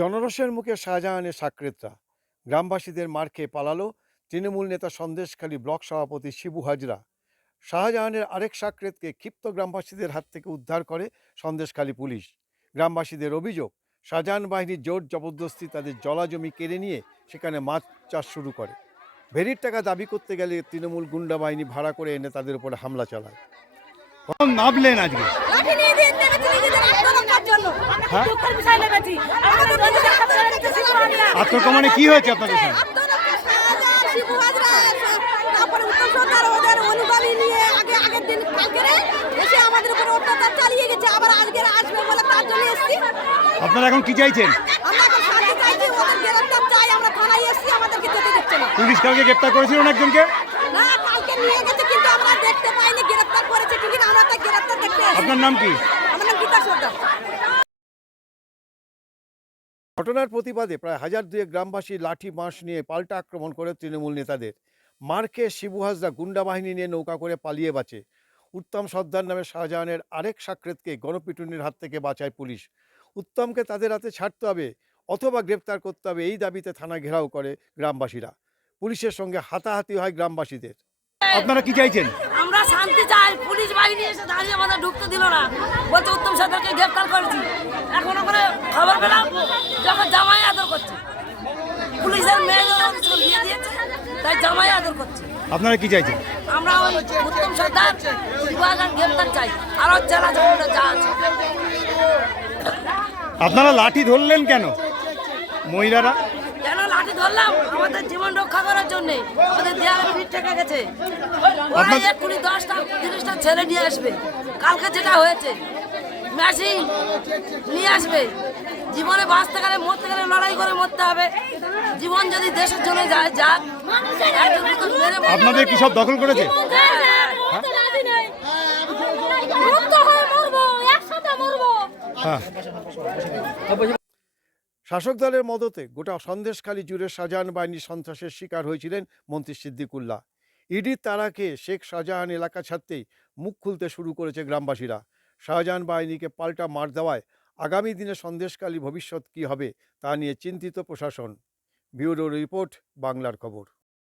জনরসের মুখে শাহজাহানের সাকরেতরা। গ্রামবাসীদের মার খেয়ে পালালো তৃণমূল নেতা সন্দেশখালী ব্লক সভাপতি শিবু হাজরা। শাহজাহানের আরেক সাকরেতকে ক্ষিপ্ত গ্রামবাসীদের হাত থেকে উদ্ধার করে সন্দেশখালী পুলিশ। গ্রামবাসীদের অভিযোগ, শাহজাহান বাহিনীর জোর জবরদস্তি তাদের জলাজমি কেড়ে নিয়ে সেখানে মাছ চাষ শুরু করে। ভেরির টাকা দাবি করতে গেলে তৃণমূল গুন্ডা বাহিনী ভাড়া করে এনে তাদের উপরে হামলা চালায়। নামলেন আজকে। জন্য। হ্যাঁ? আত্মকমানে কি হয়েছে আপনাদের আপনারা এখন কি চাইছেন? পুলিশ কালকে গ্রেপ্তার করেছিল না একজনকে না কালকে নিয়ে গেছে কিন্তু আমরা দেখতে পাইনি গ্রেফতার করেছে ঠিকই না, আমরা তাই গ্রেফতার দেখতে এসেছি আপনার নাম কি? ঘটনার প্রতিবাদে প্রায় হাজার দুয়েক গ্রামবাসী লাঠি বাঁশ নিয়ে পাল্টা আক্রমণ করে তৃণমূল নেতাদের। মার খেয়ে শিবু হাজরা গুন্ডা বাহিনী নিয়ে নৌকা করে পালিয়ে বাঁচে। উত্তম সর্দার নামে শাহজাহানের আরেক সাকরেতকে গণপিটুনির হাত থেকে বাঁচায় পুলিশ। উত্তমকে তাদের হাতে ছাড়তে হবে অথবা গ্রেপ্তার করতে হবে এই দাবিতে থানা ঘেরাও করে গ্রামবাসীরা। পুলিশের সঙ্গে হাতাহাতি হয় গ্রামবাসীদের। আপনারা কি চাইছেন আমরা শান্তি চাই পুলিশ বাহিনী এসে দাঁড়িয়ে আমাদের ঢুকতে দিল না। বলছে উত্তম সরকারকে গ্রেফতার করেছি। এখন ওখানে খবর পেলাম যখন জামাই আদর করছে। পুলিশের মেয়ে যখন দিয়েছে তাই জামাই আদর করছে। আপনারা কি চাইছেন? আমরা ওই উত্তম সরকার শিবহাজার গ্রেফতার চাই। আরও জেলা জমিনে যা আছে। আপনারা লাঠি ধরলেন কেন? মহিলারা? লাঠি ধরলাম আমাদের জীবন রক্ষা করার জন্য। আমাদের দেয়ালে পিঠ ঠেকে গেছে। ওরা এক্ষুনি দশটা তিরিশটা ছেলে নিয়ে আসবে। কালকে যেটা হয়েছে মেশিন নিয়ে আসবে। জীবনে বাঁচতে গেলে মরতে গেলে লড়াই করে মরতে হবে। জীবন যদি দেশের জন্য যায় যাক আপনাদের কি সব দখল করেছে? হ্যাঁ। শাসক দলের মদতে গোটা সন্দেশখালী জুড়ে শাহজাহান বাহিনী সন্ত্রাসের শিকার হয়েছিলেন মন্ত্রী সিদ্দিকুল্লাহ। ইডির তারাকে শেখ শাহজাহান এলাকা ছাড়তেই মুখ খুলতে শুরু করেছে গ্রামবাসীরা। শাহজাহান বাহিনীকে পাল্টা মার দেওয়ায় আগামী দিনে সন্দেশকালী ভবিষ্যৎ কী হবে তা নিয়ে চিন্তিত প্রশাসন। ব্যুরো রিপোর্ট, বাংলার খবর।